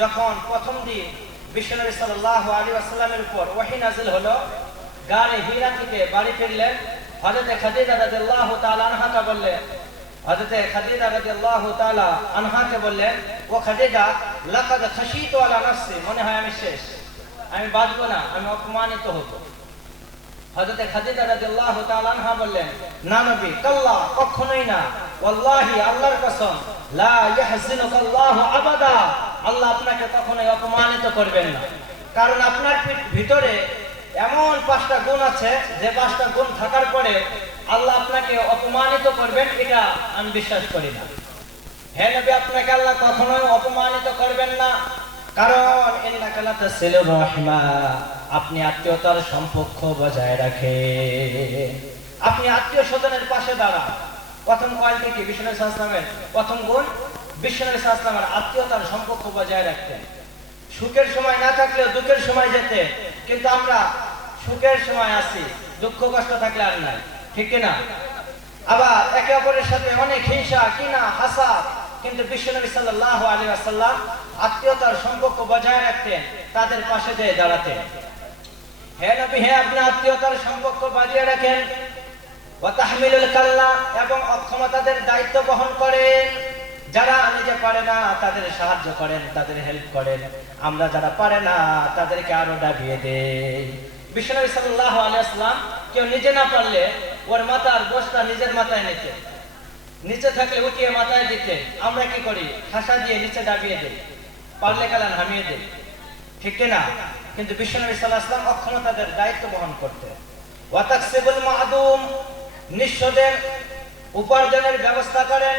যখন প্রথম দিন বিশ্বনবী সাল্লাল্লাহু আলাইহি ওয়াসাল্লামের উপর ওহী নাযিল হলো, গারে হিরা থেকে বাড়ি ফিরলেন। হযরতে খাদিজা রাদিয়াল্লাহু তাআলা আনহাকে বললেন, হযরতে খাদিজা রাদিয়াল্লাহু তাআলা আনহাকে বললেন, ও খাদিজা, লাকাদ খাশিতু আলা নাফসি, মনে হয় আমি শেষ, আমি বাঁচবো না, আমি অপমানিত হব। হযরতে খাদিজা রাদিয়াল্লাহু তাআলা আনহা বললেন, না নবী, কাল্লা, কখনোই না, ওয়াল্লাহি, আল্লাহর কসম, লা ইয়াহজিনুকাল্লাহু আবাদা, আল্লাহ আপনাকে কখনোই অপমানিত করবেন না। কারণ আপনার ভিতরে এমন 5টা গুণ আছে, যে 5টা গুণ থাকার পরে আল্লাহ আপনাকে অপমানিত করবেন, এটা আমি বিশ্বাস করি না। হে নবী, আপনাকে আল্লাহ কখনোই অপমানিত করবেন না, কারণ ইন্নাকা লাতাসিলুর রাহিমা, আপনি আত্মীয়তার সম্পর্ক বজায় রাখেন, আপনি আত্মীয় স্বজনের পাশে দাঁড়ান। প্রথম কোয়ালিটি কি? বিশ্বনবী সাল্লাল্লাহু আলাইহি ওয়াসাল্লামের প্রথম গুণ, বিশ্বনবী সাল্লাল্লাহু আলাইহি ওয়াসাল্লামের আত্মীয়তার সম্পর্ক বজায় রাখতেন। সুখের সময় না থাকলেও দুঃখের সময় যেতে, কিন্তু আমরা সুখের সময় আছি, দুঃখ কষ্ট থাকলে আর নাই, ঠিক কিনা? আবার একে অপরের সাথে অনেক হিংসা, কিনা, হাসাদ, কিন্তু বিশ্বনবী সাল্লাল্লাহু আলাইহি ওয়াসাল্লাম আত্মীয়তার সম্পর্ক বজায় রাখতেন, তাদের পাশে দিয়ে দাঁড়াতেন। হে নবী, হে আপনি আত্মীয়তার সম্পর্ক বজায় রাখেন। ওয়া তাহমিলুল কাল্লা, এবং অক্ষমতাদের দায়িত্ব বহন করেন। যারা নিজে পারে না তাদের সাহায্য করেন, তাদের হেল্প করেন। আমরা যারা পারে না তাদেরকে আরো ডাবিয়ে দেই। বিশ্বনবী সাল্লাল্লাহু আলাইহি ওয়াসাল্লাম কেউ নিজে না পারলে ওর মাথার দোষটা নিজের মাথায় নিতে, নিচে থাকলে উঠিয়ে মাথায় দিতে। আমরা কি করি? ঠাসা দিয়ে নিচে ডাবিয়ে দেই, পারলে কালান হামিয়ে দেই, ঠিক কিনা? কিন্তু বিশ্বনবী সাল্লাল্লাহু আলাইহি ওয়াসাল্লাম অক্ষমতাদের দায়িত্ব বহন করতেন। ওয়া তাকসিবুল মা'দুম, নিঃস্বদের উপার্জনের ব্যবস্থা করেন।